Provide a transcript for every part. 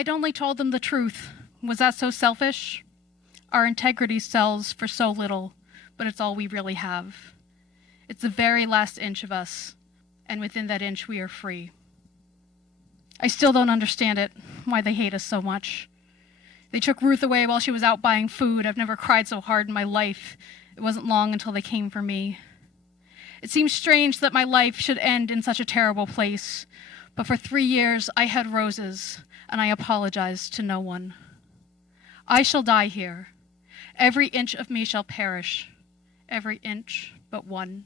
I'd only told them the truth. Was that so selfish? Our integrity sells for so little, but it's all we really have. It's the very last inch of us, and within that inch we are free. I still don't understand it, why they hate us so much. They took Ruth away while she was out buying food. I've never cried so hard in my life. It wasn't long until they came for me. It seems strange that my life should end in such a terrible place, but for 3 years I had roses, and I apologized to no one. I shall die here. Every inch of me shall perish. Every inch but one.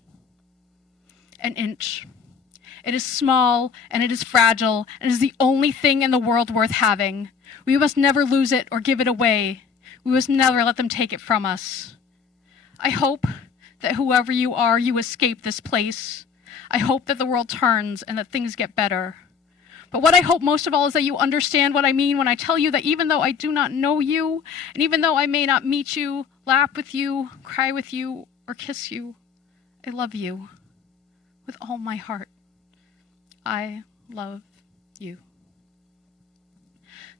An inch. It is small, and it is fragile, and it is the only thing in the world worth having. We must never lose it or give it away. We must never let them take it from us. I hope that whoever you are, you escape this place. I hope that the world turns and that things get better. But what I hope most of all is that you understand what I mean when I tell you that even though I do not know you, and even though I may not meet you, laugh with you, cry with you, or kiss you, I love you with all my heart. I love you.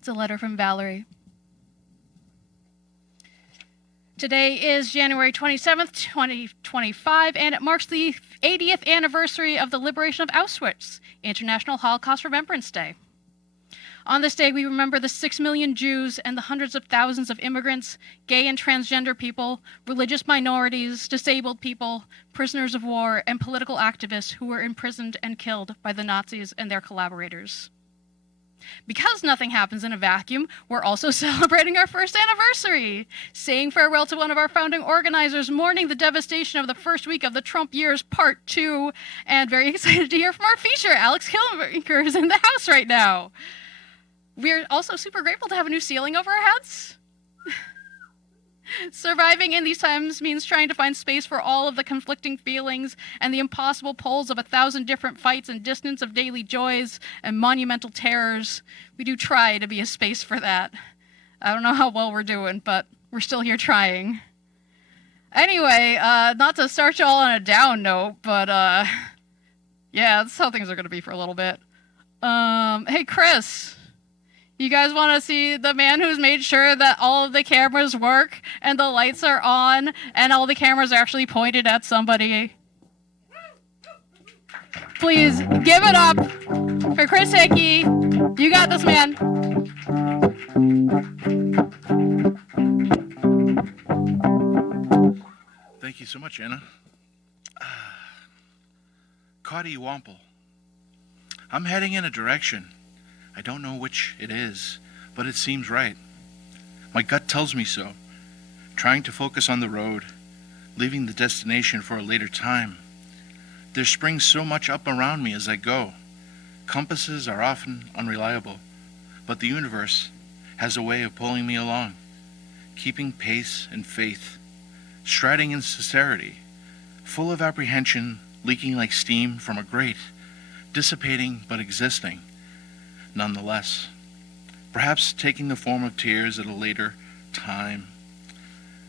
It's a letter from Valerie. Today is January 27th, 2025, and it marks the 80th anniversary of the liberation of Auschwitz, International Holocaust Remembrance Day. On this day, we remember the 6 million Jews and the hundreds of thousands of immigrants, gay and transgender people, religious minorities, disabled people, prisoners of war, and political activists who were imprisoned and killed by the Nazis and their collaborators. Because nothing happens in a vacuum, we're also celebrating our first anniversary, saying farewell to one of our founding organizers, mourning the devastation of the first week of the Trump years, part 2, and very excited to hear from our feature, Alix Klingenberg, is in the house right now. We're also super grateful to have a new ceiling over our heads. Surviving in these times means trying to find space for all of the conflicting feelings and the impossible poles of 1,000 different fights and distance of daily joys and monumental terrors. We do try to be a space for that. I don't know how well we're doing, but we're still here trying. Anyway, not to start y'all on a down note, but yeah, that's how things are going to be for a little bit. Hey, Chris. You guys want to see the man who's made sure that all of the cameras work and the lights are on and all the cameras are actually pointed at somebody? Please give it up for Chris Hickey. You got this, man. Thank you so much, Anna. Coddy Wample. I'm heading in a direction. I don't know which it is, but it seems right. My gut tells me so. Trying to focus on the road, leaving the destination for a later time. There springs so much up around me as I go. Compasses are often unreliable, but the universe has a way of pulling me along, keeping pace and faith, striding in sincerity, full of apprehension, leaking like steam from a grate, dissipating but existing. Nonetheless, perhaps taking the form of tears at a later time.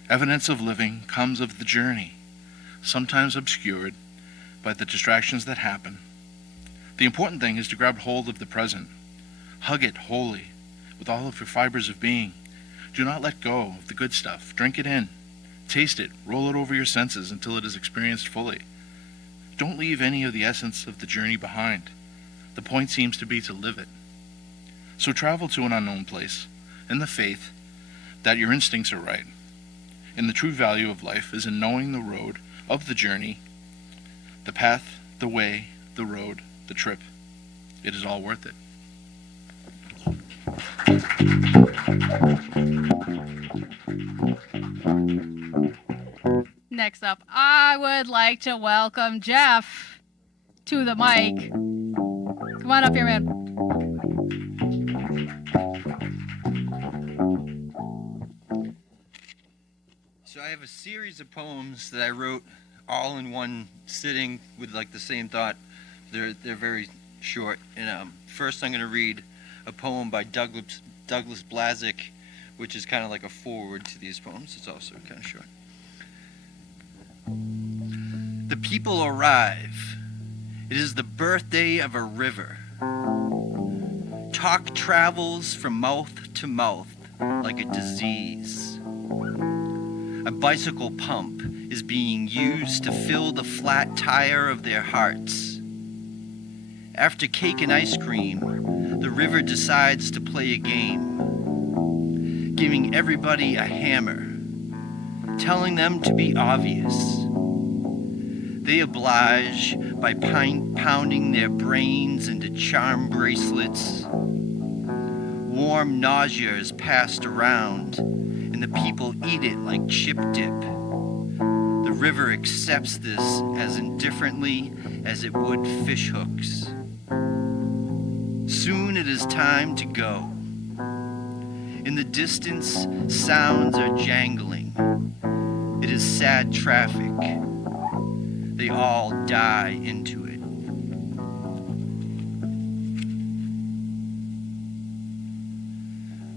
Evidence of living comes of the journey, sometimes obscured by the distractions that happen. The important thing is to grab hold of the present, hug it wholly, with all of your fibers of being. Do not let go of the good stuff. Drink it in, taste it, roll it over your senses until it is experienced fully. Don't leave any of the essence of the journey behind. The point seems to be to live it. So travel to an unknown place, in the faith that your instincts are right. And the true value of life is in knowing the road of the journey, the path, the way, the road, the trip. It is all worth it. Next up, I would like to welcome Jeff to the mic. Come on up here, man. So I have a series of poems that I wrote all in one sitting with like the same thought. They're very short. And first I'm going to read a poem by Douglas Blazik, which is kind of like a foreword to these poems. It's also kind of short. The people arrive. It is the birthday of a river. Talk travels from mouth to mouth like a disease. A bicycle pump is being used to fill the flat tire of their hearts. After cake and ice cream, the river decides to play a game, giving everybody a hammer, telling them to be obvious. They oblige by pounding their brains into charm bracelets. Warm nausea is passed around, and the people eat it like chip dip. The river accepts this as indifferently as it would fish hooks. Soon it is time to go. In the distance, sounds are jangling. It is sad traffic. They all die into it.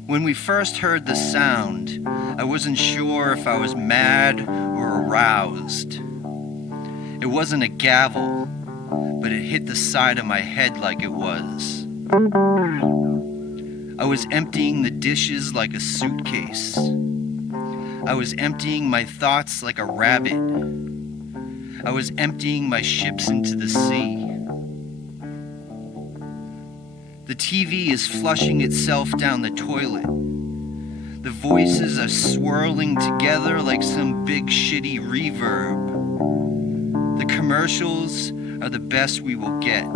When we first heard the sound, I wasn't sure if I was mad or aroused. It wasn't a gavel, but it hit the side of my head like it was. I was emptying the dishes like a suitcase. I was emptying my thoughts like a rabbit. I was emptying my ships into the sea. The TV is flushing itself down the toilet. The voices are swirling together like some big shitty reverb. The commercials are the best we will get.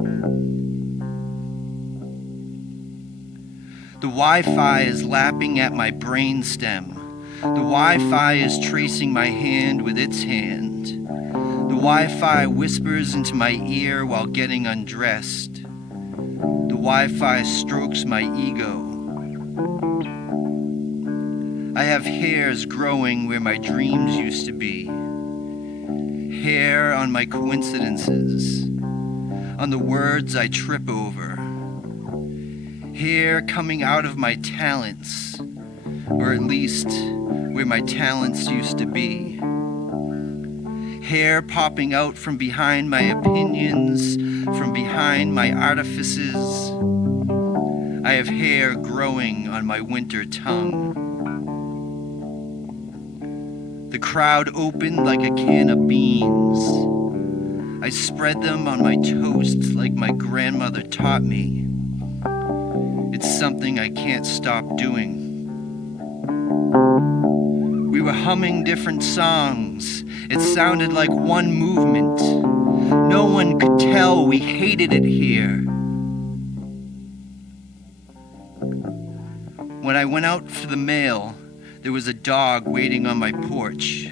The Wi-Fi is lapping at my brainstem. The Wi-Fi is tracing my hand with its hand. The Wi-Fi whispers into my ear while getting undressed. The Wi-Fi strokes my ego. I have hairs growing where my dreams used to be. Hair on my coincidences, on the words I trip over. Hair coming out of my talents, or at least where my talents used to be. Hair popping out from behind my opinions, from behind my artifices. I have hair growing on my winter tongue. The crowd opened like a can of beans. I spread them on my toast like my grandmother taught me. It's something I can't stop doing. We were humming different songs. It sounded like one movement. No one could tell we hated it here. When I went out for the mail, there was a dog waiting on my porch.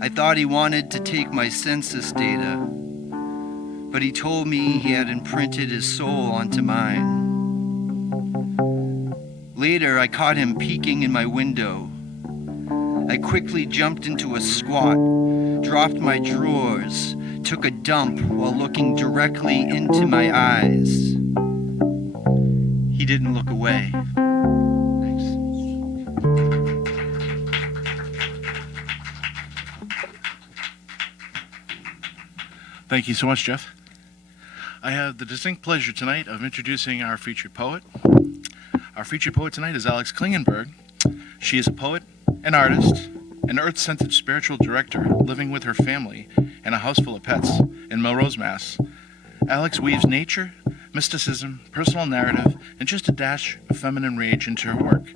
I thought he wanted to take my census data, but he told me he had imprinted his soul onto mine. Later, I caught him peeking in my window. I quickly jumped into a squat, dropped my drawers, took a dump while looking directly into my eyes. He didn't look away. Thanks. Thank you so much, Jeff. I have the distinct pleasure tonight of introducing our featured poet. Our featured poet tonight is Alix Klingenberg. She is a poet, an artist, an earth-centered spiritual director living with her family in a house full of pets in Melrose, Mass. Alix weaves nature, mysticism, personal narrative, and just a dash of feminine rage into her work.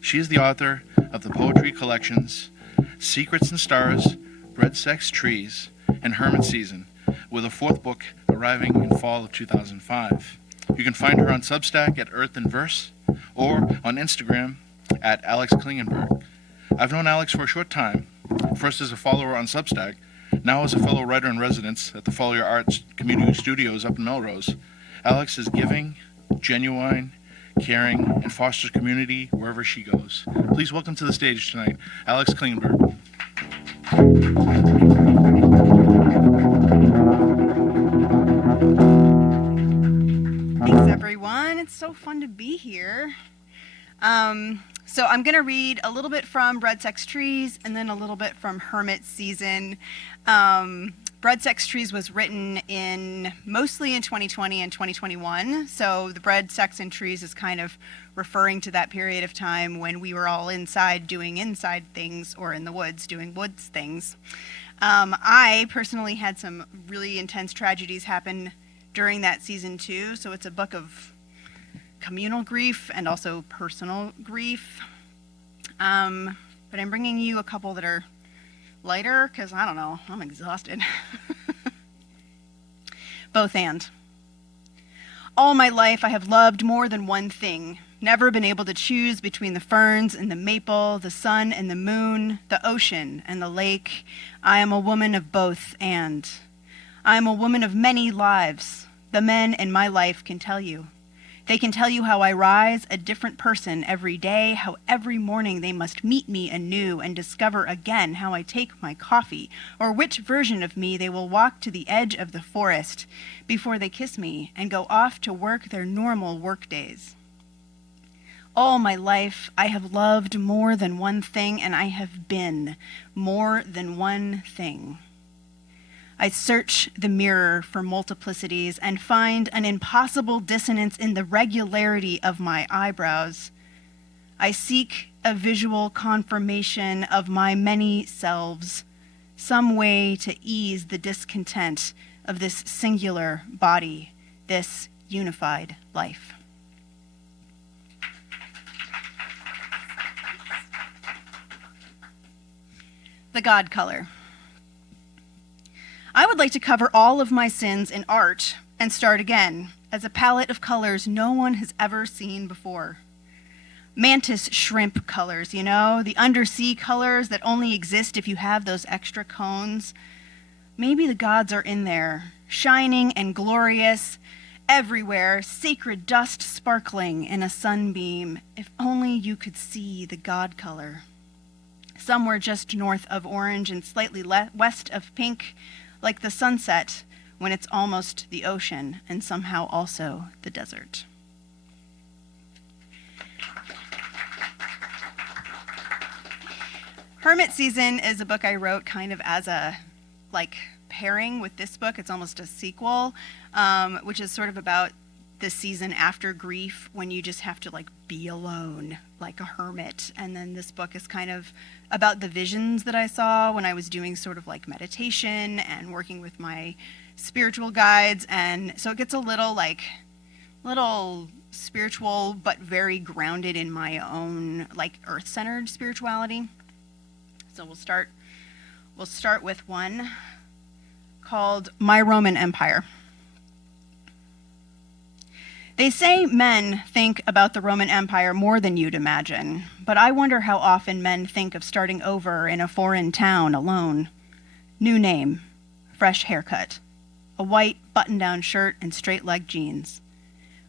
She is the author of the poetry collections Secrets and Stars, Bread, Sex, Trees, and Hermit Season, with a fourth book arriving in fall of 2005. You can find her on Substack at Earth and Verse or on Instagram at Alix Klingenberg. I've known Alix for a short time, first as a follower on Substack, now as a fellow writer-in-residence at the Follow Your Arts Community Studios up in Melrose. Alix is giving, genuine, caring, and fosters community wherever she goes. Please welcome to the stage tonight, Alix Klingenberg. Thanks, everyone. It's so fun to be here. So I'm going to read a little bit from Bread, Sex, Trees and then a little bit from Hermit Season. Bread Sex Trees was written mostly in 2020 and 2021. So the Bread, Sex, and Trees is kind of referring to that period of time when we were all inside doing inside things, or in the woods doing woods things. I personally had some really intense tragedies happen during that season too. So it's a book of communal grief and also personal grief. But I'm bringing you a couple that are lighter, because I don't know, I'm exhausted. Both and. All my life I have loved more than one thing, never been able to choose between the ferns and the maple, the sun and the moon, the ocean and the lake. I am a woman of both and. I am a woman of many lives. The men in my life can tell you. They can tell you how I rise a different person every day, how every morning they must meet me anew and discover again how I take my coffee, or which version of me they will walk to the edge of the forest before they kiss me and go off to work their normal work days. All my life I have loved more than one thing, and I have been more than one thing. I search the mirror for multiplicities and find an impossible dissonance in the regularity of my eyebrows. I seek a visual confirmation of my many selves, some way to ease the discontent of this singular body, this unified life. The God color. I would like to cover all of my sins in art and start again as a palette of colors no one has ever seen before. Mantis shrimp colors, the undersea colors that only exist if you have those extra cones. Maybe the gods are in there, shining and glorious, everywhere, sacred dust sparkling in a sunbeam. If only you could see the God color. Somewhere just north of orange and slightly west of pink, like the sunset when it's almost the ocean and somehow also the desert. Hermit Season is a book I wrote kind of as a pairing with this book. It's almost a sequel, which is sort of about the season after grief when you just have to be alone like a hermit. And then this book is kind of about the visions that I saw when I was doing sort of meditation and working with my spiritual guides. And so it gets a little spiritual, but very grounded in my own earth-centered spirituality. So we'll start with one called My Roman Empire. They say men think about the Roman Empire more than you'd imagine, but I wonder how often men think of starting over in a foreign town alone. New name, fresh haircut, a white button-down shirt and straight-leg jeans.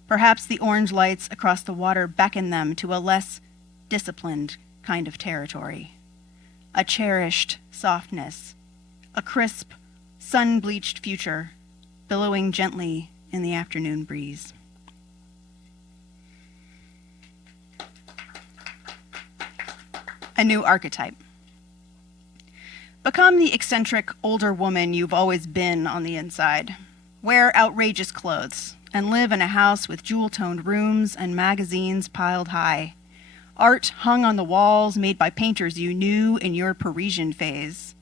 Perhaps the orange lights across the water beckon them to a less disciplined kind of territory. A cherished softness, a crisp, sun-bleached future, billowing gently in the afternoon breeze. A new archetype. Become the eccentric older woman you've always been on the inside. Wear outrageous clothes and live in a house with jewel-toned rooms and magazines piled high. Art hung on the walls made by painters you knew in your Parisian phase.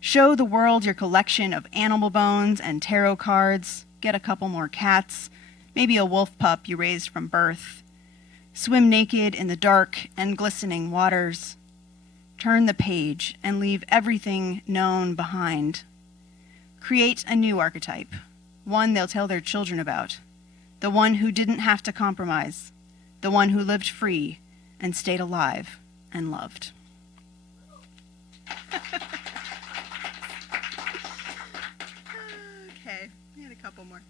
Show the world your collection of animal bones and tarot cards. Get a couple more cats, maybe a wolf pup you raised from birth. Swim naked in the dark and glistening waters. Turn the page and leave everything known behind. Create a new archetype, one they'll tell their children about, the one who didn't have to compromise, the one who lived free and stayed alive and loved. Okay, we had a couple more.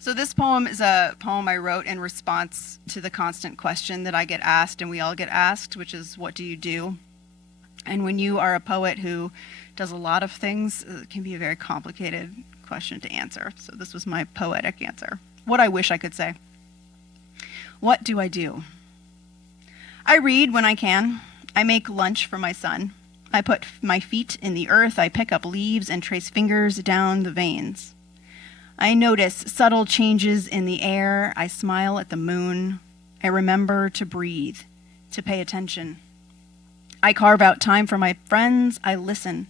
So this poem is a poem I wrote in response to the constant question that I get asked and we all get asked, which is, what do you do? And when you are a poet who does a lot of things, it can be a very complicated question to answer. So this was my poetic answer. What I wish I could say. What do I do? I read when I can. I make lunch for my son. I put my feet in the earth. I pick up leaves and trace fingers down the veins. I notice subtle changes in the air. I smile at the moon. I remember to breathe, to pay attention. I carve out time for my friends. I listen.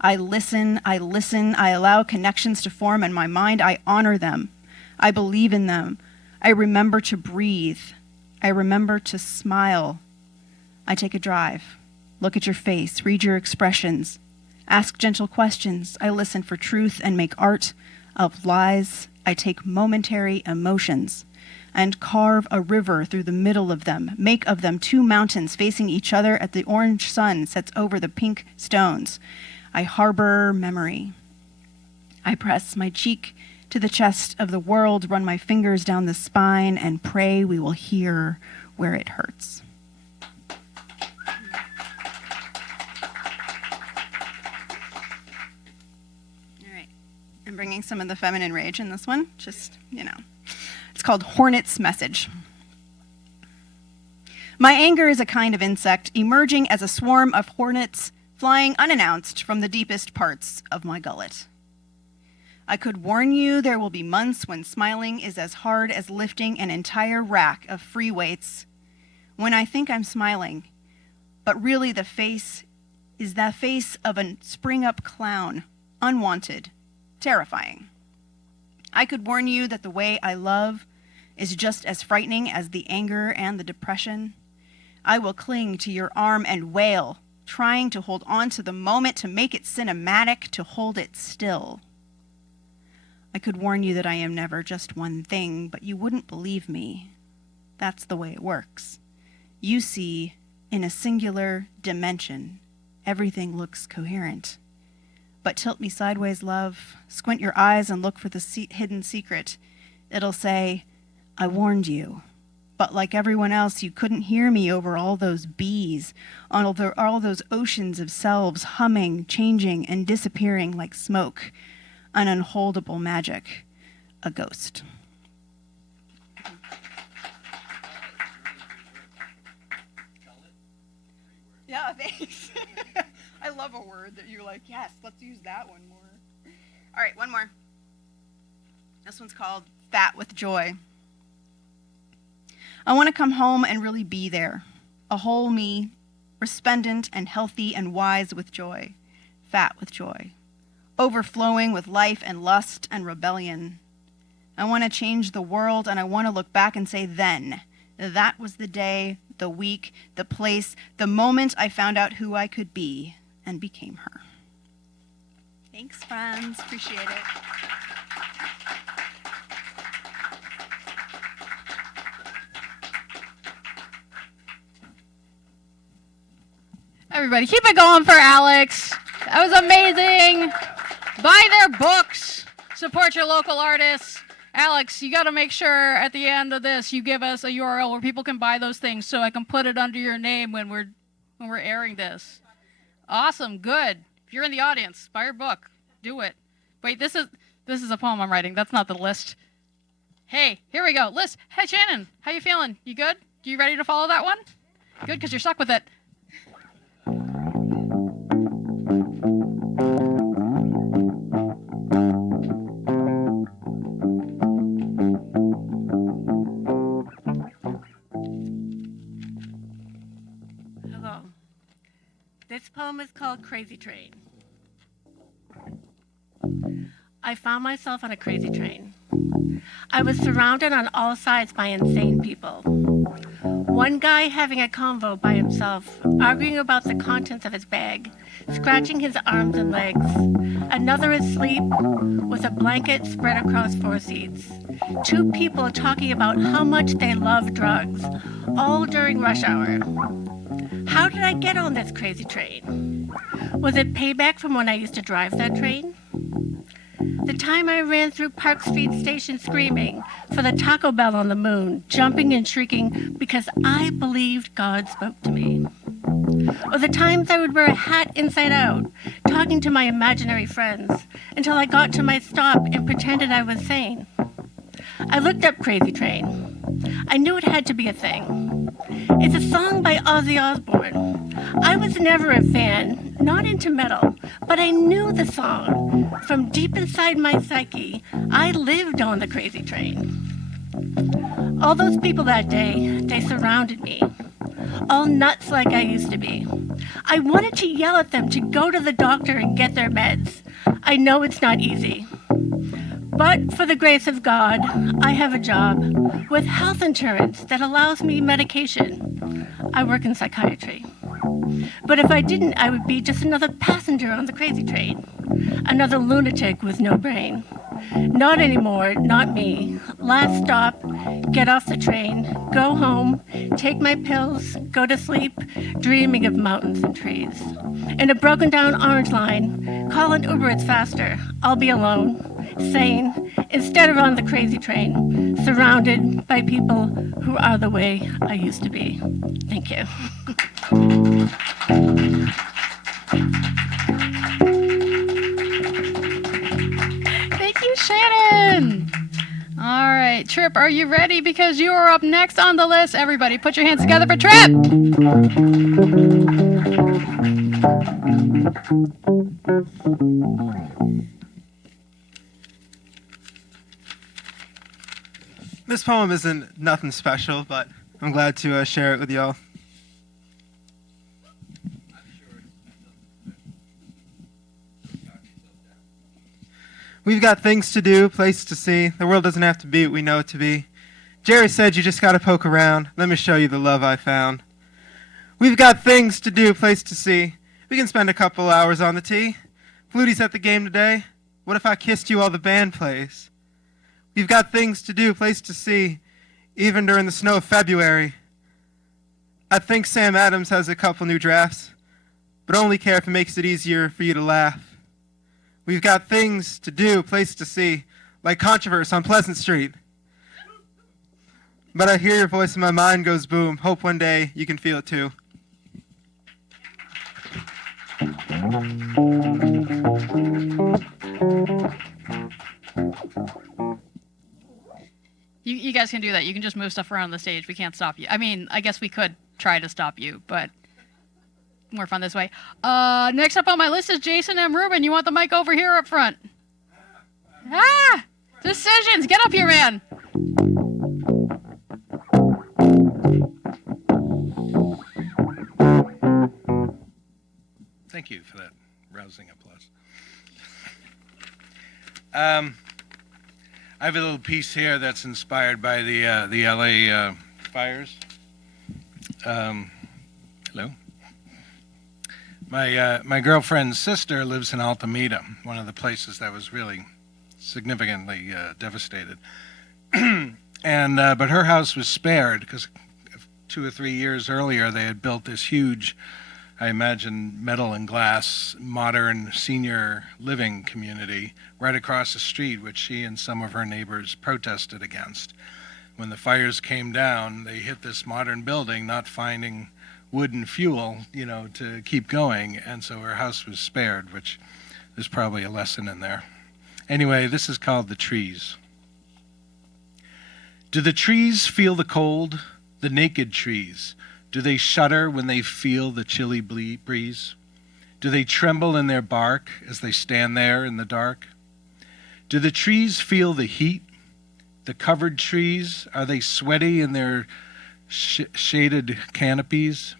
I listen. I listen. I allow connections to form in my mind. I honor them. I believe in them. I remember to breathe. I remember to smile. I take a drive. Look at your face. Read your expressions. Ask gentle questions. I listen for truth and make art of lies. I take momentary emotions and carve a river through the middle of them, make of them two mountains facing each other as the orange sun sets over the pink stones. I harbor memory. I press my cheek to the chest of the world, run my fingers down the spine, and pray we will hear where it hurts. I'm bringing some of the feminine rage in this one, just, It's called Hornet's Message. My anger is a kind of insect emerging as a swarm of hornets flying unannounced from the deepest parts of my gullet. I could warn you there will be months when smiling is as hard as lifting an entire rack of free weights, when I think I'm smiling, but really the face is the face of a spring-up clown, unwanted, terrifying. I could warn you that the way I love is just as frightening as the anger and the depression. I will cling to your arm and wail, trying to hold on to the moment, to make it cinematic, to hold it still. I could warn you that I am never just one thing, but you wouldn't believe me. That's the way it works. You see, in a singular dimension, everything looks coherent. But tilt me sideways, love. Squint your eyes and look for the hidden secret. It'll say, I warned you. But like everyone else, you couldn't hear me over all those bees, all those oceans of selves humming, changing, and disappearing like smoke. An unholdable magic. A ghost. Yeah, thanks. I love a word that you're like, yes, let's use that one more. All right, one more. This one's called Fat with Joy. I want to come home and really be there. A whole me, resplendent and healthy and wise with joy. Fat with joy. Overflowing with life and lust and rebellion. I want to change the world, and I want to look back and say, then, that was the day, the week, the place, the moment I found out who I could be and became her. Thanks, friends. Appreciate it. Everybody, keep it going for Alix. That was amazing. Buy their books. Support your local artists. Alix, you got to make sure at the end of this you give us a URL where people can buy those things so I can put it under your name when we're airing this. Awesome, good. If you're in the audience, buy your book. Do it. Wait, this is a poem I'm writing. That's not the list. Hey, here we go. List. Hey, Shannon, how you feeling? You good? You ready to follow that one? Good, because you're stuck with it. Hello. This poem is called Crazy Train. I found myself on a crazy train. I was surrounded on all sides by insane people. One guy having a convo by himself, arguing about the contents of his bag, scratching his arms and legs. Another asleep with a blanket spread across 4 seats. 2 people talking about how much they love drugs, all during rush hour. How did I get on this crazy train? Was it payback from when I used to drive that train? The time I ran through Park Street Station screaming for the Taco Bell on the moon, jumping and shrieking because I believed God spoke to me. Or the times I would wear a hat inside out, talking to my imaginary friends, until I got to my stop and pretended I was sane. I looked up Crazy Train. I knew it had to be a thing. It's a song by Ozzy Osbourne. I was never a fan, not into metal, but I knew the song. From deep inside my psyche, I lived on the crazy train. All those people that day, they surrounded me, all nuts like I used to be. I wanted to yell at them to go to the doctor and get their meds. I know it's not easy. But for the grace of God, I have a job with health insurance that allows me medication. I work in psychiatry. But if I didn't, I would be just another passenger on the crazy train, another lunatic with no brain. Not anymore, not me. Last stop, get off the train, go home, take my pills, go to sleep, dreaming of mountains and trees. In a broken down orange line, call an Uber, it's faster. I'll be alone, sane, instead of on the crazy train, surrounded by people who are the way I used to be. Thank you. Thank you, Shannon. All right, Tripp, are you ready? Because you are up next on the list. Everybody, put your hands together for Tripp. This poem isn't nothing special, but I'm glad to share it with y'all. We've got things to do, places to see. The world doesn't have to be what we know it to be. Jerry said you just gotta poke around. Let me show you the love I found. We've got things to do, places to see. We can spend a couple hours on the tee. Flutie's at the game today. What if I kissed you while the band plays? We've got things to do, places to see, even during the snow of February. I think Sam Adams has a couple new drafts, but only care if it makes it easier for you to laugh. We've got things to do, places to see, like Contro-Verse on Pleasant Street. But I hear your voice and my mind goes boom. Hope one day you can feel it too. You guys can do that. You can just move stuff around the stage. We can't stop you. I mean, I guess we could try to stop you, but more fun this way. Next up on my list is Jason and Rubin. You want the mic over here up front? Ah! Decisions! Get up here, man! Thank you for that rousing applause. I have a little piece here that's inspired by the LA fires. Hello. My girlfriend's sister lives in Altamira, one of the places that was really significantly devastated. But her house was spared because 2 or 3 years earlier they had built this huge, I imagine, metal and glass, modern senior living community right across the street, which she and some of her neighbors protested against. When the fires came down, they hit this modern building, not finding wood and fuel, to keep going, and so her house was spared, which there's probably a lesson in there. Anyway, this is called The Trees. Do the trees feel the cold? The naked trees. Do they shudder when they feel the chilly breeze? Do they tremble in their bark as they stand there in the dark? Do the trees feel the heat? The covered trees, are they sweaty in their shaded canopies?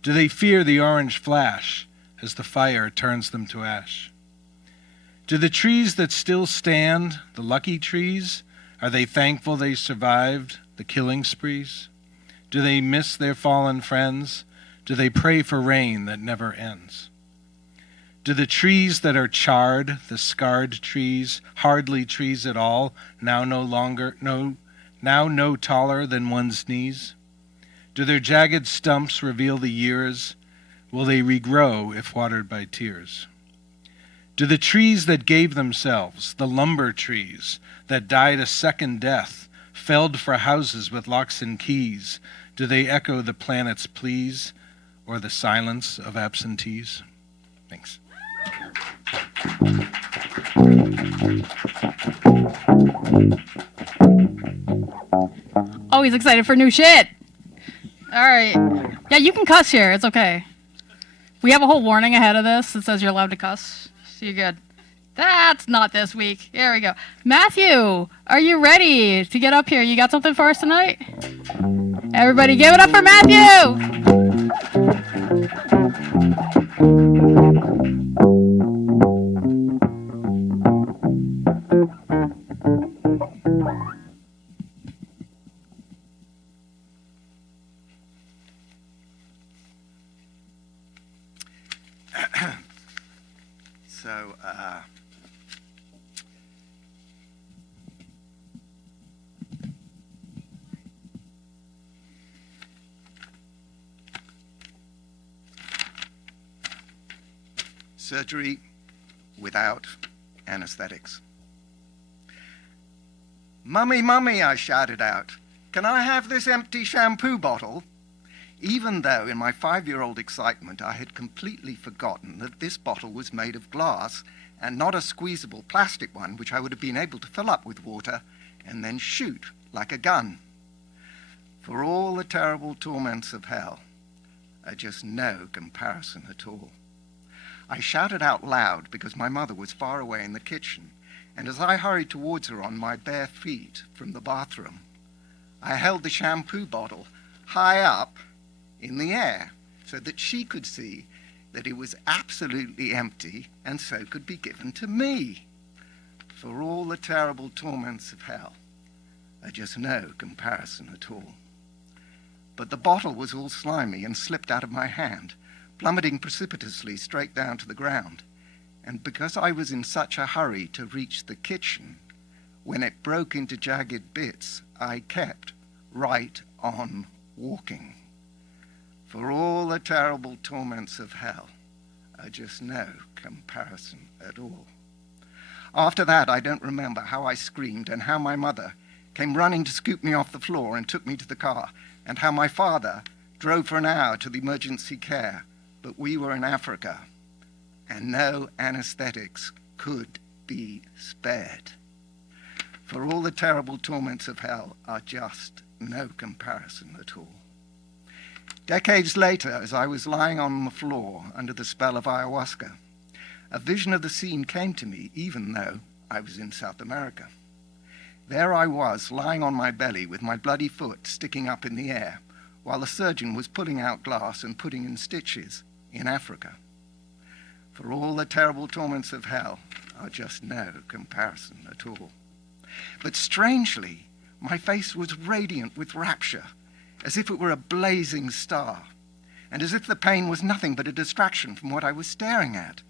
Do they fear the orange flash as the fire turns them to ash? Do the trees that still stand, the lucky trees, are they thankful they survived the killing sprees? Do they miss their fallen friends? Do they pray for rain that never ends? Do the trees that are charred, the scarred trees, hardly trees at all, now no taller than one's knees? Do their jagged stumps reveal the years? Will they regrow if watered by tears? Do the trees that gave themselves, the lumber trees that died a second death, felled for houses with locks and keys, do they echo the planet's pleas or the silence of absentees? Thanks. Always excited for new shit. All right. Yeah, you can cuss here. It's okay. We have a whole warning ahead of this that says you're allowed to cuss. So you're good. That's not this week. Here we go. Matthew, are you ready to get up here? You got something for us tonight? Everybody give it up for Matthew! So, surgery without anesthetics. "Mummy, mummy," I shouted out, "can I have this empty shampoo bottle?" Even though in my 5-year-old excitement I had completely forgotten that this bottle was made of glass and not a squeezable plastic one which I would have been able to fill up with water and then shoot like a gun. For all the terrible torments of hell are just no comparison at all. I shouted out loud because my mother was far away in the kitchen, and as I hurried towards her on my bare feet from the bathroom, I held the shampoo bottle high up in the air so that she could see that it was absolutely empty and so could be given to me. For all the terrible torments of hell are just no comparison at all. But the bottle was all slimy and slipped out of my hand, plummeting precipitously straight down to the ground. And because I was in such a hurry to reach the kitchen, when it broke into jagged bits, I kept right on walking. For all the terrible torments of hell are just no comparison at all. After that, I don't remember how I screamed and how my mother came running to scoop me off the floor and took me to the car, and how my father drove for an hour to the emergency care, but we were in Africa, and no anesthetics could be spared. For all the terrible torments of hell are just no comparison at all. Decades later, as I was lying on the floor under the spell of ayahuasca, a vision of the scene came to me, even though I was in South America. There I was, lying on my belly with my bloody foot sticking up in the air, while the surgeon was pulling out glass and putting in stitches in Africa. For all the terrible torments of hell are just no comparison at all. But strangely, my face was radiant with rapture, as if it were a blazing star, and as if the pain was nothing but a distraction from what I was staring at,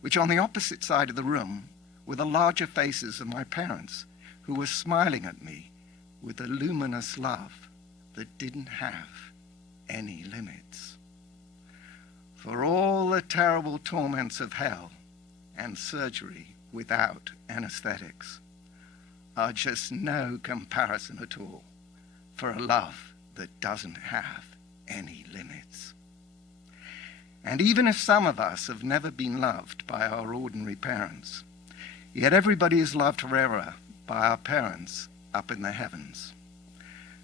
which on the opposite side of the room were the larger faces of my parents, who were smiling at me with a luminous love that didn't have any limits. For all the terrible torments of hell and surgery without anesthetics are just no comparison at all for a love that doesn't have any limits. And even if some of us have never been loved by our ordinary parents, yet everybody is loved forever by our parents up in the heavens,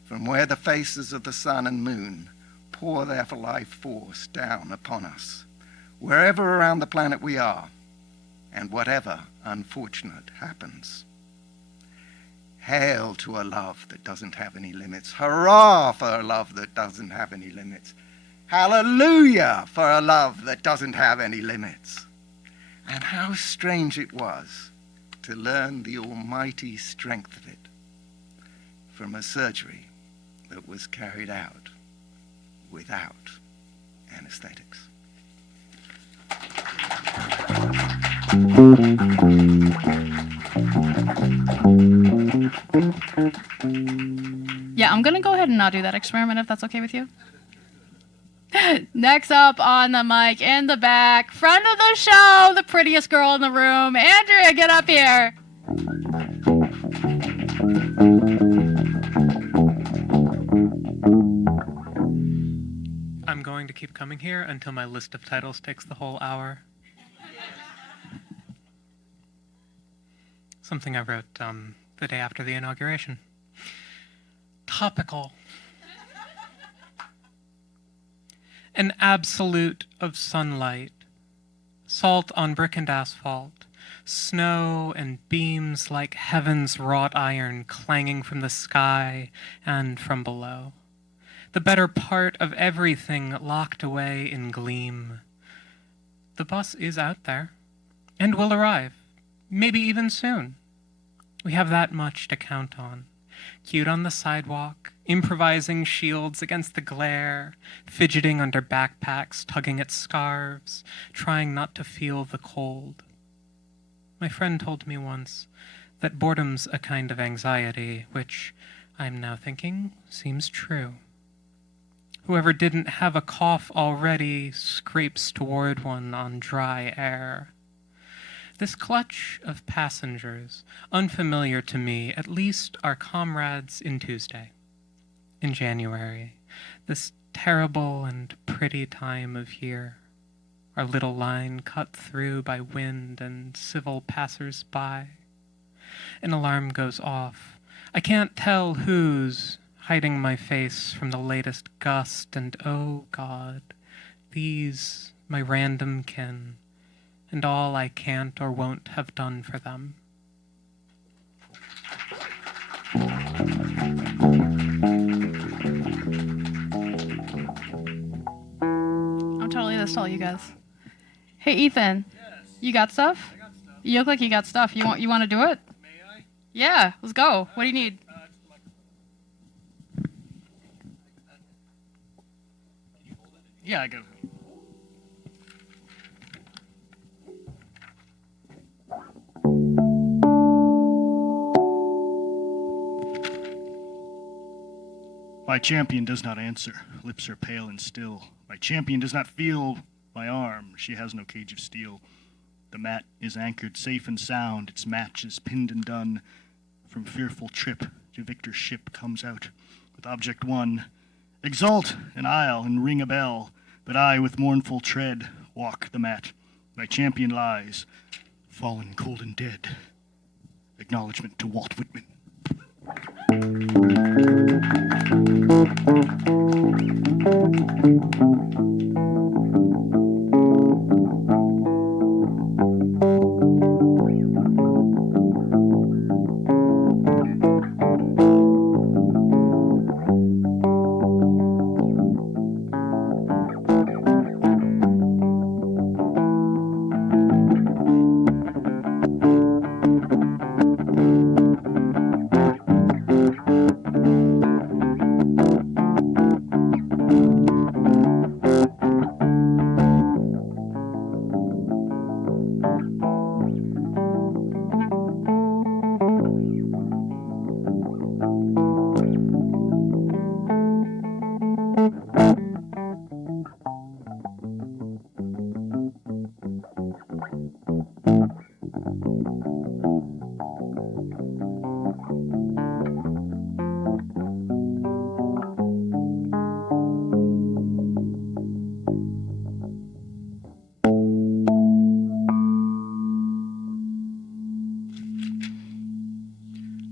from where the faces of the sun and moon pour their life force down upon us, wherever around the planet we are, and whatever unfortunate happens. Hail to a love that doesn't have any limits. Hurrah for a love that doesn't have any limits. Hallelujah for a love that doesn't have any limits. And how strange it was to learn the almighty strength of it from a surgery that was carried out without anesthetics. Yeah, I'm going to go ahead and not do that experiment if that's okay with you. Next up on the mic, in the back, friend of the show, the prettiest girl in the room, Andrea, get up here. I'm going to keep coming here until my list of titles takes the whole hour. Something I wrote the day after the inauguration. Topical. an absolute of sunlight, salt on brick and asphalt, snow and beams like heaven's wrought iron clanging from the sky and from below. The better part of everything locked away in gleam. The bus is out there, and will arrive, maybe even soon. We have that much to count on. Queued on the sidewalk, improvising shields against the glare, fidgeting under backpacks, tugging at scarves, trying not to feel the cold. My friend told me once that boredom's a kind of anxiety, which I'm now thinking seems true. Whoever didn't have a cough already scrapes toward one on dry air. This clutch of passengers, unfamiliar to me, at least are comrades in Tuesday, in January, this terrible and pretty time of year, our little line cut through by wind and civil passers-by. An alarm goes off. I can't tell whose, hiding my face from the latest gust, and oh God, these, my random kin, and all I can't or won't have done for them. I'm totally this to all you guys. Hey Ethan, you got stuff? I got stuff. You look like you got stuff. You want to do it? May I? Yeah, let's go. What do you need? Just a microphone. Can you hold it? Yeah, I got it. My champion does not answer. Lips are pale and still. My champion does not feel my arm. She has no cage of steel. The mat is anchored safe and sound. Its match is pinned and done. From fearful trip to victor's ship comes out with object one. Exalt an aisle and ring a bell. But I with mournful tread walk the mat. My champion lies, fallen cold and dead. Acknowledgement to Walt Whitman.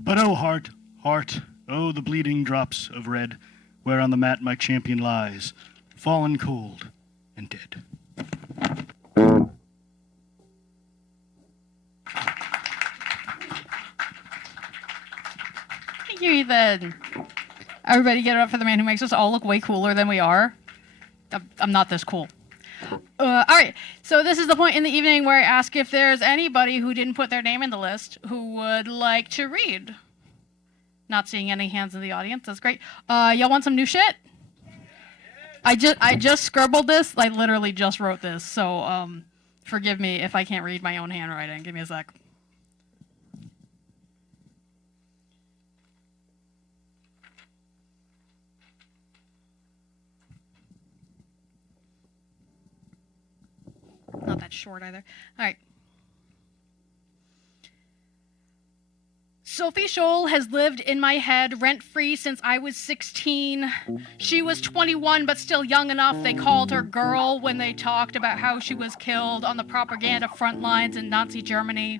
But oh, heart, heart, oh, the bleeding drops of red, where on the mat my champion lies, fallen cold and dead. Thank you, Ethan. Everybody get it up for the man who makes us all look way cooler than we are. I'm not this cool. All right, so this is the point in the evening where I ask if there's anybody who didn't put their name in the list who would like to read. Not seeing any hands in the audience. That's great. Y'all want some new shit? I just scribbled this. I literally just wrote this, so forgive me if I can't read my own handwriting. Give me a sec. Not that short either. All right. Sophie Scholl has lived in my head rent-free since I was 16. She was 21 but still young enough they called her girl when they talked about how she was killed on the propaganda front lines in Nazi Germany.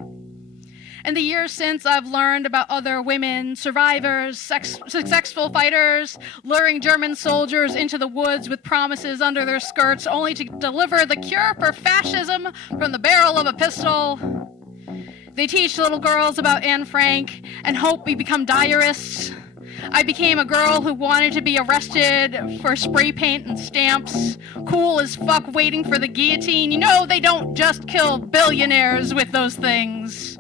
In the years since, I've learned about other women, survivors, successful fighters, luring German soldiers into the woods with promises under their skirts only to deliver the cure for fascism from the barrel of a pistol. They teach little girls about Anne Frank and hope we become diarists. I became a girl who wanted to be arrested for spray paint and stamps, cool as fuck waiting for the guillotine. You know, they don't just kill billionaires with those things.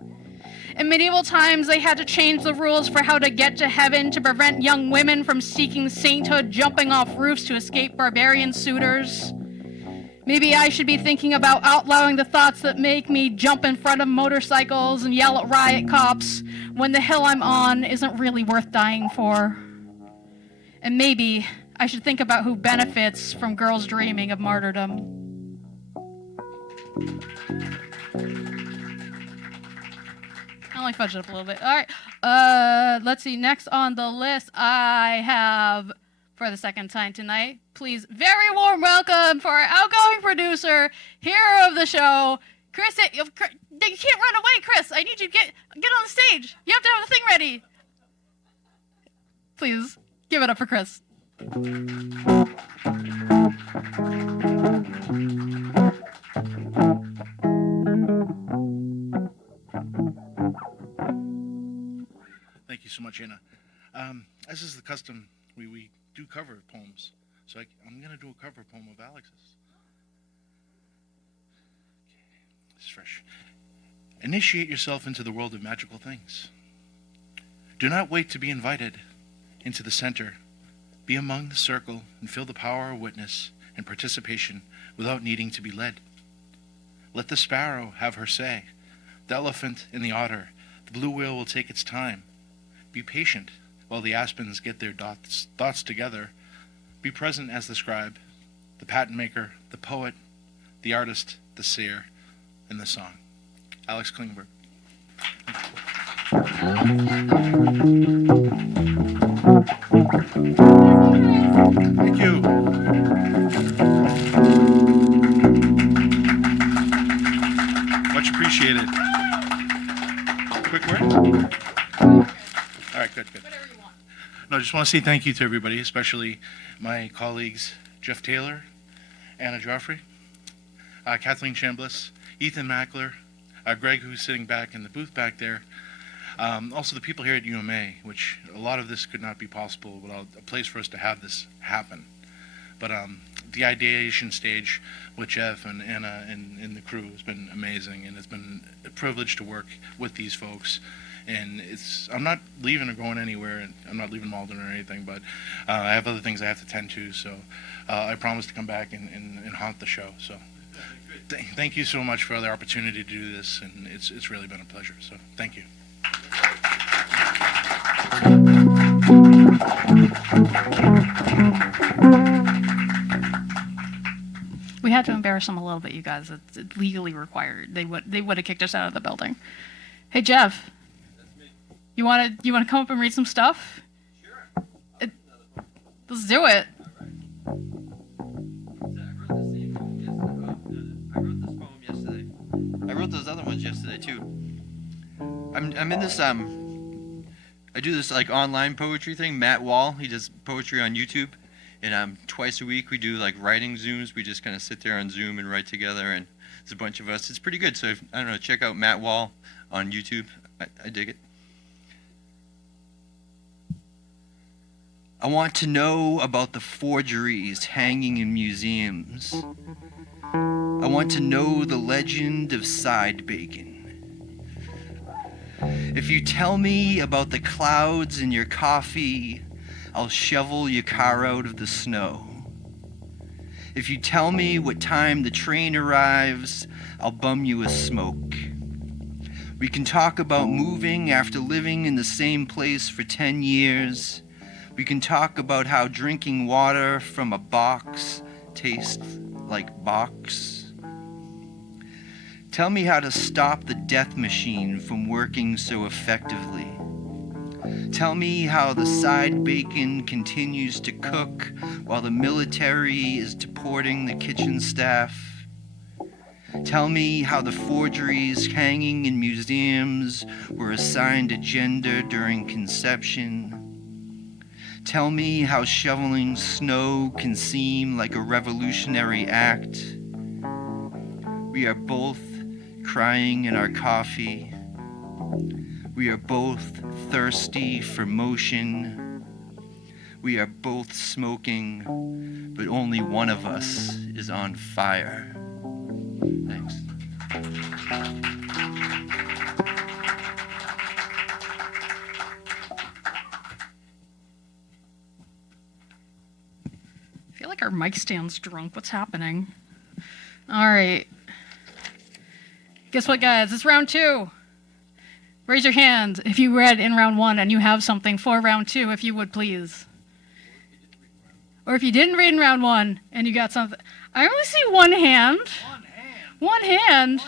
In medieval times, they had to change the rules for how to get to heaven to prevent young women from seeking sainthood, jumping off roofs to escape barbarian suitors. Maybe I should be thinking about outlawing the thoughts that make me jump in front of motorcycles and yell at riot cops when the hill I'm on isn't really worth dying for. And maybe I should think about who benefits from girls dreaming of martyrdom. I only fudged it up a little bit. All right. Let's see. Next on the list, I have, for the second time tonight, please, very warm welcome for our outgoing producer, hero of the show, Chris. You can't run away, Chris. I need you to get on the stage. You have to have the thing ready. Please, give it up for Chris. Thank you so much, Anna. As is the custom, we do cover poems. So I'm going to do a cover poem of Alix's. Okay, it's fresh. Initiate yourself into the world of magical things. Do not wait to be invited into the center. Be among the circle and feel the power of witness and participation without needing to be led. Let the sparrow have her say, the elephant and the otter. The blue whale will take its time. Be patient while the aspens get their thoughts together. Be present as the scribe, the patent maker, the poet, the artist, the seer, and the song. Alix Klingenberg. Thank you. Much appreciated. Quick word? All right, good. No, I just want to say thank you to everybody, especially my colleagues, Jeff Taylor, Anna Geoffroy, Kathleen Chambliss, Ethan Mackler, Greg, who's sitting back in the booth back there. Also the people here at UMA, which a lot of this could not be possible without a place for us to have this happen. But the ideation stage with Jeff and Anna and the crew has been amazing, and it's been a privilege to work with these folks. And I'm not leaving or going anywhere, and I'm not leaving Malden or anything, but I have other things I have to tend to, so I promise to come back and haunt the show. So thank you so much for the opportunity to do this, and it's really been a pleasure, so thank you. We had to embarrass them a little bit, you guys. It's legally required. They would have kicked us out of the building. Hey, Jeff. You want to come up and read some stuff? Sure. Let's do it. I wrote this poem yesterday. I wrote those other ones yesterday too. I'm in this I do this like online poetry thing. Matt Wall, he does poetry on YouTube, and twice a week we do like writing Zooms. We just kind of sit there on Zoom and write together, and there's a bunch of us. It's pretty good. So I don't know, check out Matt Wall on YouTube. I dig it. I want to know about the forgeries hanging in museums. I want to know the legend of side bacon. If you tell me about the clouds in your coffee, I'll shovel your car out of the snow. If you tell me what time the train arrives, I'll bum you a smoke. We can talk about moving after living in the same place for 10 years. We can talk about how drinking water from a box tastes like box. Tell me how to stop the death machine from working so effectively. Tell me how the side bacon continues to cook while the military is deporting the kitchen staff. Tell me how the forgeries hanging in museums were assigned a gender during conception. Tell me how shoveling snow can seem like a revolutionary act. We are both crying in our coffee. We are both thirsty for motion. We are both smoking, but only one of us is on fire. Thanks. I feel like our mic stand's drunk. What's happening? All right. Guess what, guys? It's round 2. Raise your hand if you read in round 1 and you have something for round 2, if you would, please. Or if you didn't read in round 1 and you got something. I only see one hand. One hand.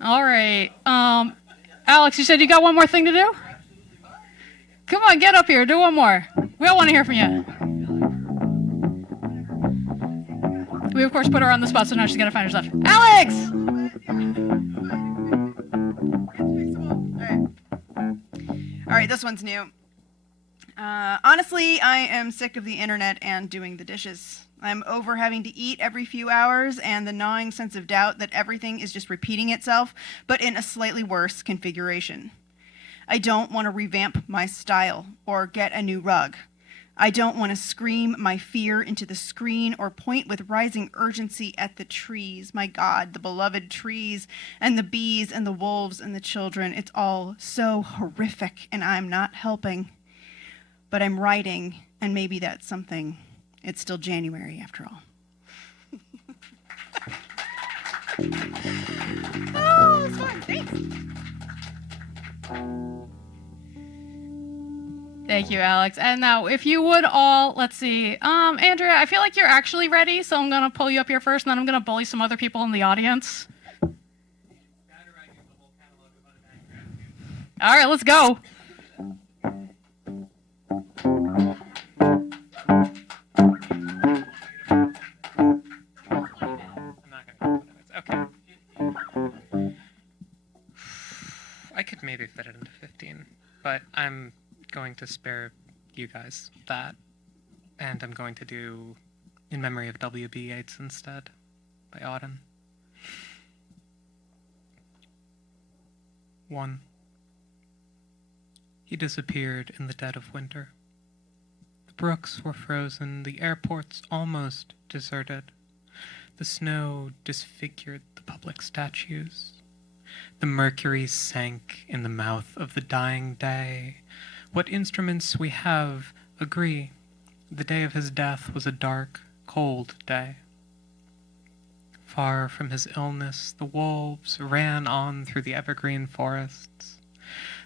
All right. Alix, you said you got one more thing to do? Come on, get up here. Do one more. We all want to hear from you. We, of course, put her on the spot, so now she's got to find her stuff. Alix! All right, this one's new. Honestly, I am sick of the internet and doing the dishes. I'm over having to eat every few hours and the gnawing sense of doubt that everything is just repeating itself, but in a slightly worse configuration. I don't want to revamp my style or get a new rug. I don't want to scream my fear into the screen or point with rising urgency at the trees. My God, the beloved trees and the bees and the wolves and the children. It's all so horrific and I'm not helping. But I'm writing, and maybe that's something. It's still January after all. Oh, that's fun. Thanks. Thank you, Alix. And now, if you would all, let's see. Andrea, I feel like you're actually ready, so I'm going to pull you up here first, and then I'm going to bully some other people in the audience. All right, let's go. Okay. I could maybe fit it into 15, but I'm going to spare you guys that, and I'm going to do In Memory of W.B. Yeats instead, by Auden. 1. He disappeared in the dead of winter. The brooks were frozen, the airports almost deserted. The snow disfigured the public statues. The mercury sank in the mouth of the dying day. What instruments we have agree. The day of his death was a dark, cold day. Far from his illness, the wolves ran on through the evergreen forests.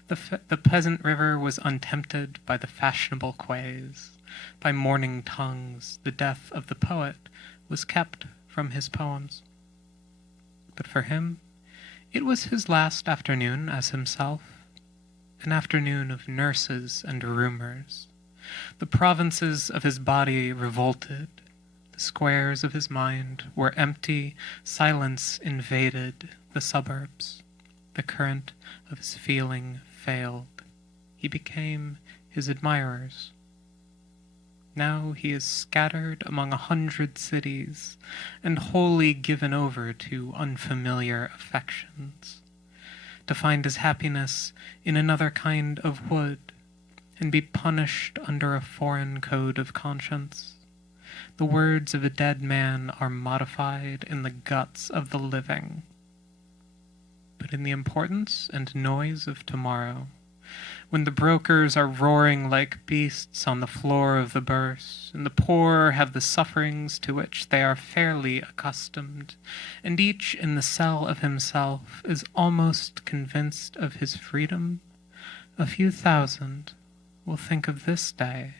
The peasant river was untempted by the fashionable quays. By morning tongues, the death of the poet was kept from his poems. But for him, it was his last afternoon as himself, an afternoon of nurses and rumors. The provinces of his body revolted. The squares of his mind were empty. Silence invaded the suburbs. The current of his feeling failed. He became his admirers. Now he is scattered among 100 cities and wholly given over to unfamiliar affections, to find his happiness in another kind of wood and be punished under a foreign code of conscience. The words of a dead man are modified in the guts of the living. But in the importance and noise of tomorrow, when the brokers are roaring like beasts on the floor of the bourse, and the poor have the sufferings to which they are fairly accustomed, and each in the cell of himself is almost convinced of his freedom, a few thousand will think of this day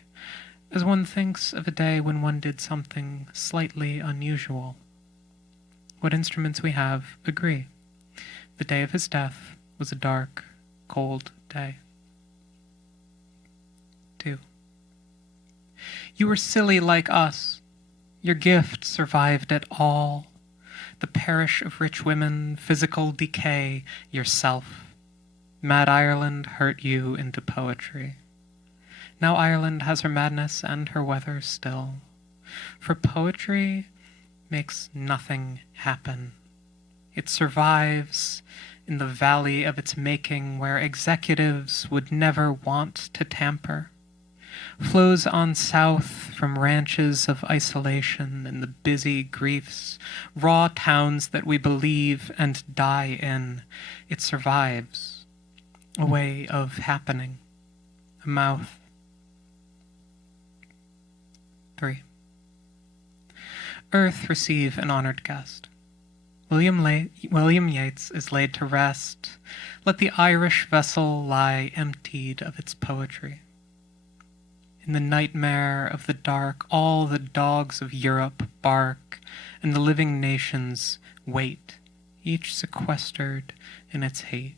as one thinks of a day when one did something slightly unusual. What instruments we have agree. The day of his death was a dark, cold day. 2. You were silly like us. Your gift survived it all. the parish of rich women, physical decay, yourself. Mad Ireland hurt you into poetry. Now Ireland has her madness and her weather still. For poetry makes nothing happen. It survives in the valley of its making where executives would never want to tamper. Flows on south from ranches of isolation and the busy griefs, raw towns that we believe and die in. It survives. A way of happening. A mouth. 3. Earth, receive an honored guest. William Yeats is laid to rest. Let the Irish vessel lie emptied of its poetry. In the nightmare of the dark, all the dogs of Europe bark, and the living nations wait, each sequestered in its hate.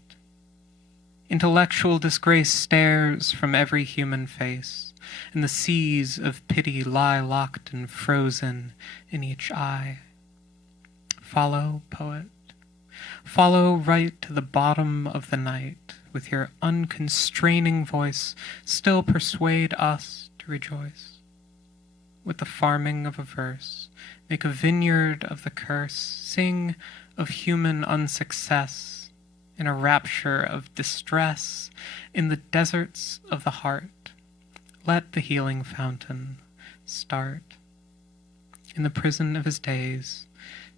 Intellectual disgrace stares from every human face, and the seas of pity lie locked and frozen in each eye. Follow, poet. Follow right to the bottom of the night. With your unconstraining voice, still persuade us to rejoice. With the farming of a verse, make a vineyard of the curse, sing of human unsuccess, in a rapture of distress, in the deserts of the heart. Let the healing fountain start. In the prison of his days,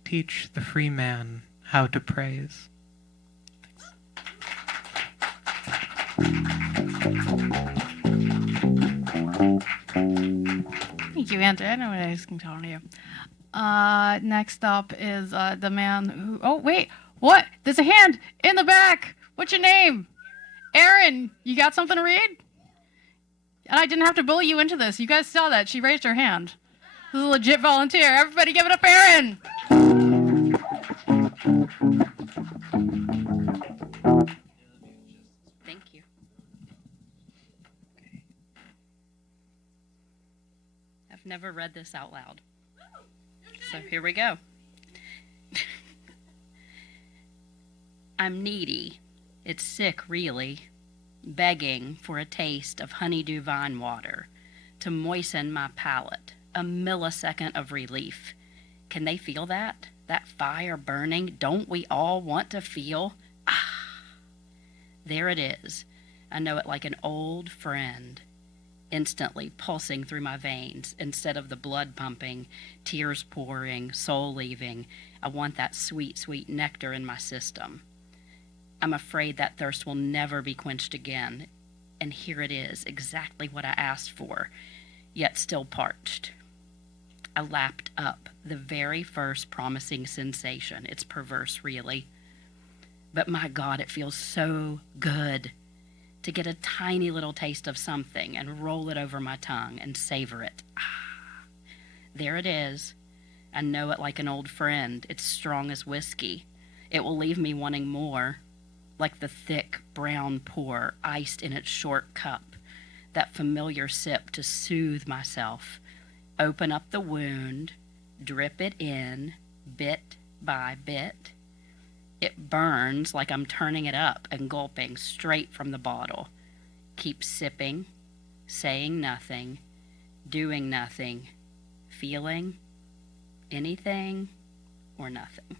teach the free man how to praise. Thank you, Andrea. I know what I was going to tell you. Next up is the man who... Oh, wait. What? There's a hand in the back. What's your name? Erin. You got something to read? And I didn't have to bully you into this. You guys saw that. She raised her hand. This is a legit volunteer. Everybody give it up, Erin. Thank you. I've never read this out loud. So here we go. I'm needy. It's sick, really. Begging for a taste of honeydew vine water to moisten my palate. A millisecond of relief. Can they feel that? That fire burning? Don't we all want to feel? Ah, there it is. I know it like an old friend. Instantly pulsing through my veins instead of the blood pumping, tears pouring, soul leaving. I want that sweet, sweet nectar in my system. I'm afraid that thirst will never be quenched again. And here it is, exactly what I asked for, yet still parched. I lapped up the very first promising sensation. It's perverse, really. But my God, it feels so good to get a tiny little taste of something and roll it over my tongue and savor it. Ah, there it is. I know it like an old friend. It's strong as whiskey. It will leave me wanting more, like the thick brown pour iced in its short cup, that familiar sip to soothe myself. Open up the wound, drip it in, bit by bit. It burns like I'm turning it up and gulping straight from the bottle. Keep sipping, saying nothing, doing nothing, feeling anything or nothing.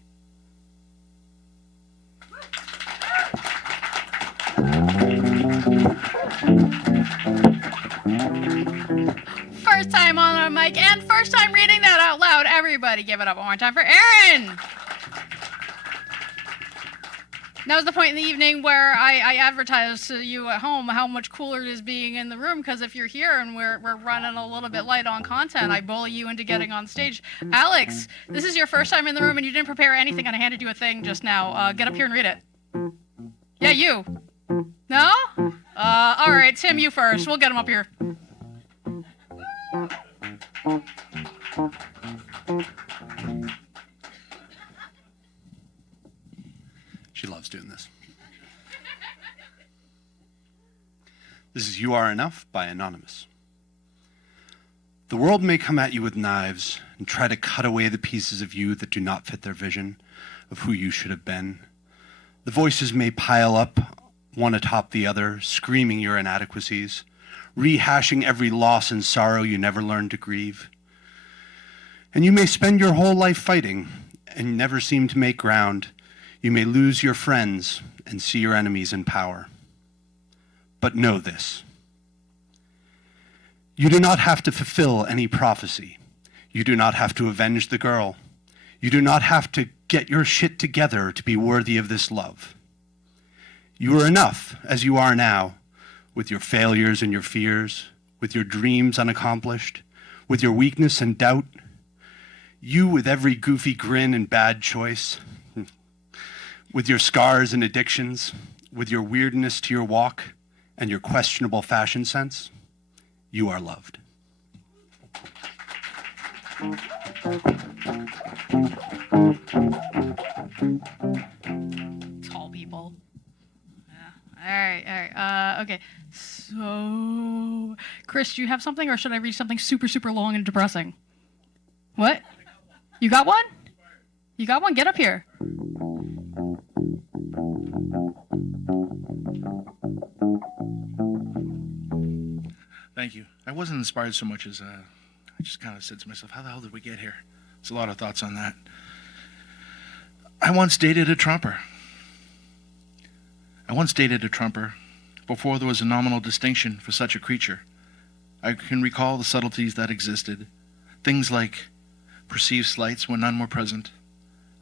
First time on our mic and first time reading that out loud. Everybody give it up one more time for Erin. That was the point in the evening where I advertised to you at home how much cooler it is being in the room, because if you're here and we're running a little bit light on content, I bully you into getting on stage. Alix, this is your first time in the room and you didn't prepare anything and I handed you a thing just now. Get up here and read it. Yeah, you. No? All right, Tim, you first. We'll get him up here. She loves doing this. This is You Are Enough by Anonymous. The world may come at you with knives, and try to cut away the pieces of you that do not fit their vision of who you should have been. The voices may pile up, one atop the other, screaming your inadequacies, rehashing every loss and sorrow you never learned to grieve. And you may spend your whole life fighting and never seem to make ground. You may lose your friends and see your enemies in power. But know this. You do not have to fulfill any prophecy. You do not have to avenge the girl. You do not have to get your shit together to be worthy of this love. You are enough as you are now, with your failures and your fears, with your dreams unaccomplished, with your weakness and doubt. You with every goofy grin and bad choice, with your scars and addictions, with your weirdness to your walk and your questionable fashion sense. You are loved. Tall people. Yeah. All right. Okay. So, Chris, do you have something, or should I read something super, super long and depressing? What? You got one? You got one? Get up here. Thank you. I wasn't inspired so much as I just kind of said to myself, how the hell did we get here? There's a lot of thoughts on that. I once dated a Trumper. Before there was a nominal distinction for such a creature. I can recall the subtleties that existed. Things like perceived slights when none were present,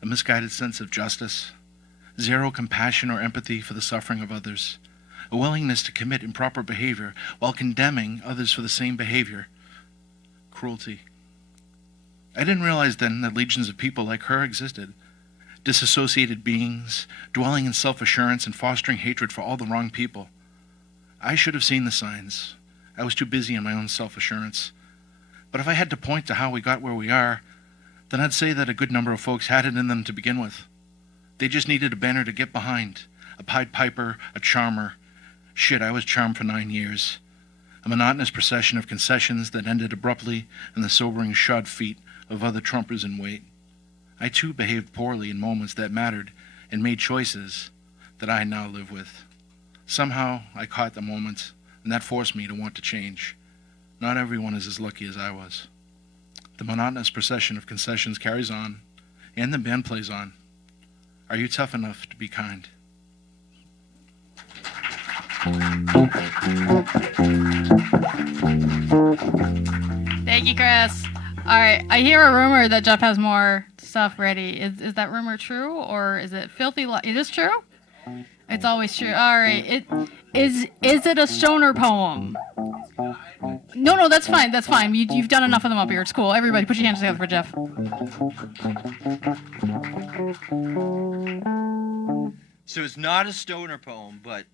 a misguided sense of justice, zero compassion or empathy for the suffering of others, a willingness to commit improper behavior while condemning others for the same behavior, cruelty. I didn't realize then that legions of people like her existed, disassociated beings, dwelling in self-assurance and fostering hatred for all the wrong people. I should have seen the signs. I was too busy in my own self-assurance. But if I had to point to how we got where we are, then I'd say that a good number of folks had it in them to begin with. They just needed a banner to get behind, a Pied Piper, a charmer. Shit, I was charmed for 9 years. A monotonous procession of concessions that ended abruptly in the sobering shod feet of other Trumpers in wait. I too behaved poorly in moments that mattered and made choices that I now live with. Somehow I caught the moment, and that forced me to want to change. Not everyone is as lucky as I was. The monotonous procession of concessions carries on, and the band plays on. Are you tough enough to be kind? Thank you, Chris. All right, I hear a rumor that Jeff has more stuff ready. Is that rumor true, or is it filthy? It is true? It's always true. All right. Is it a stoner poem? No, that's fine. That's fine. You've done enough of them up here. It's cool. Everybody, put your hands together for Jeff. So it's not a stoner poem, but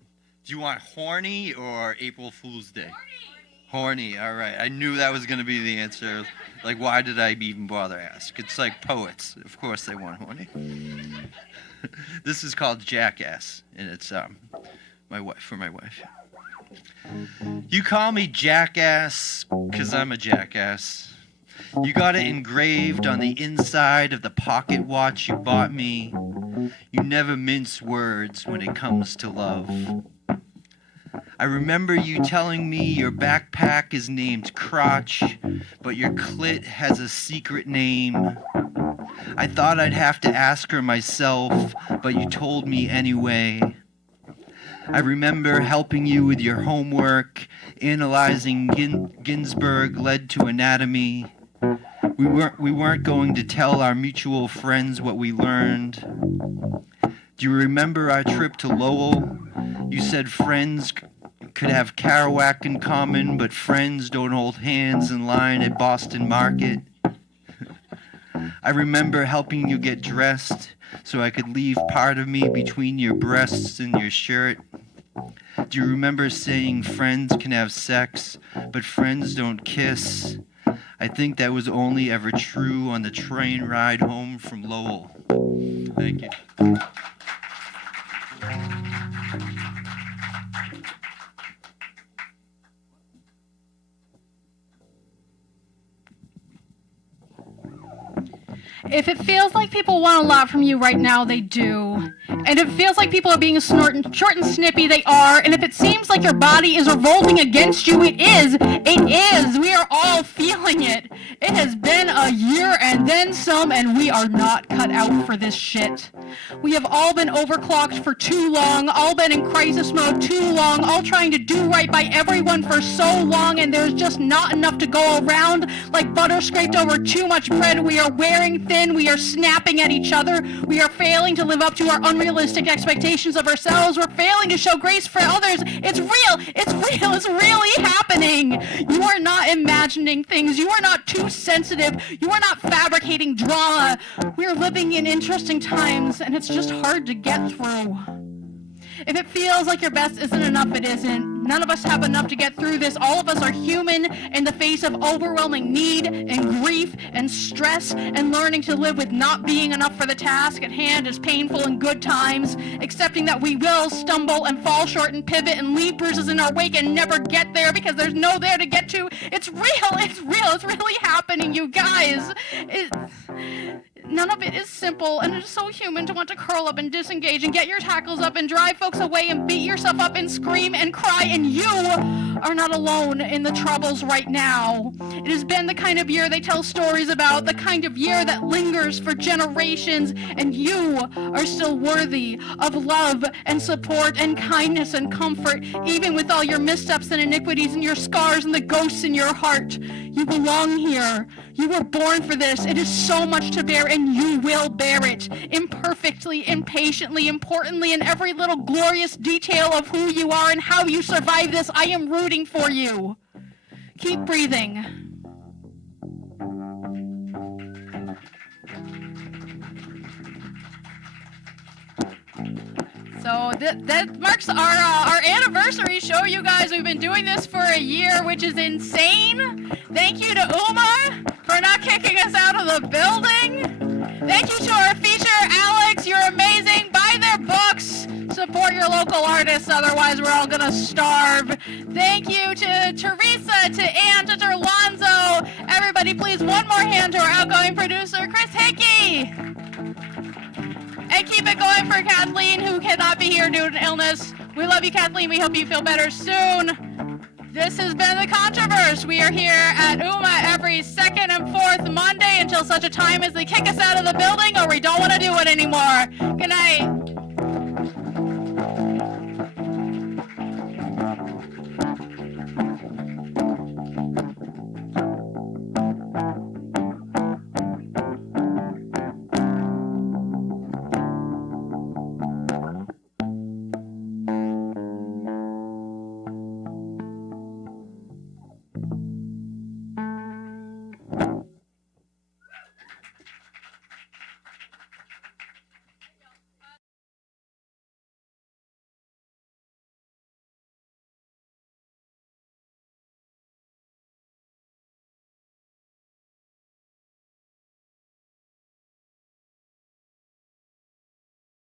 do you want horny or April Fool's Day? Horny. All right. I knew that was going to be the answer. Like, why did I even bother ask? It's like poets. Of course they want horny. This is called Jackass, and it's my wife. You call me Jackass 'cause I'm a jackass. You got it engraved on the inside of the pocket watch you bought me. You never mince words when it comes to love. I remember you telling me your backpack is named Crotch, but your clit has a secret name. I thought I'd have to ask her myself, but you told me anyway. I remember helping you with your homework, analyzing Ginsberg led to anatomy. We weren't going to tell our mutual friends what we learned. Do you remember our trip to Lowell? You said friends could have Kerouac in common, but friends don't hold hands in line at Boston Market. I remember helping you get dressed so I could leave part of me between your breasts and your shirt. Do you remember saying friends can have sex, but friends don't kiss? I think that was only ever true on the train ride home from Lowell. Thank you. If it feels like people want a lot from you right now, they do. And if it feels like people are being short and snippy, they are. And if it seems like your body is revolting against you, it is. It is. We are all feeling it. It has been a year and then some, and we are not cut out for this shit. We have all been overclocked for too long, all been in crisis mode too long, all trying to do right by everyone for so long, and there's just not enough to go around. Like butter scraped over too much bread, we are wearing thin, we are snapping at each other, we are failing to live up to our unrealistic expectations of ourselves, we're failing to show grace for others. It's real, it's really happening. You are not imagining things, you are not too sensitive, you are not fabricating drama. We are living in interesting times, and it's just hard to get through. If it feels like your best isn't enough, it isn't. None of us have enough to get through this. All of us are human in the face of overwhelming need and grief and stress, and learning to live with not being enough for the task at hand is painful in good times, accepting that we will stumble and fall short and pivot and leave bruises in our wake and never get there because there's no there to get to. It's real, it's really happening, you guys. None of it is simple, and it is so human to want to curl up and disengage and get your tackles up and drive folks away and beat yourself up and scream and cry, and you are not alone in the troubles right now. It has been the kind of year they tell stories about, the kind of year that lingers for generations, and you are still worthy of love and support and kindness and comfort, even with all your missteps and iniquities and your scars and the ghosts in your heart. You belong here. You were born for this. It is so much to bear, and you will bear it. Imperfectly, impatiently, importantly, in every little glorious detail of who you are and how you survive this. I am rooting for you. Keep breathing. So that marks our anniversary show, you guys. We've been doing this for a year, which is insane. Thank you to Uma for not kicking us out of the building. Thank you to our feature, Alix. You're amazing. Buy their books. Support your local artists, otherwise we're all gonna starve. Thank you to Teresa, to Ann, to Terlonzo. Everybody, please, one more hand to our outgoing producer, Chris Hickey. And keep it going for Kathleen, who cannot be here due to illness. We love you, Kathleen. We hope you feel better soon. This has been the Contro-Verse. We are here at UMA every second and fourth Monday until such a time as they kick us out of the building or we don't want to do it anymore. Good night.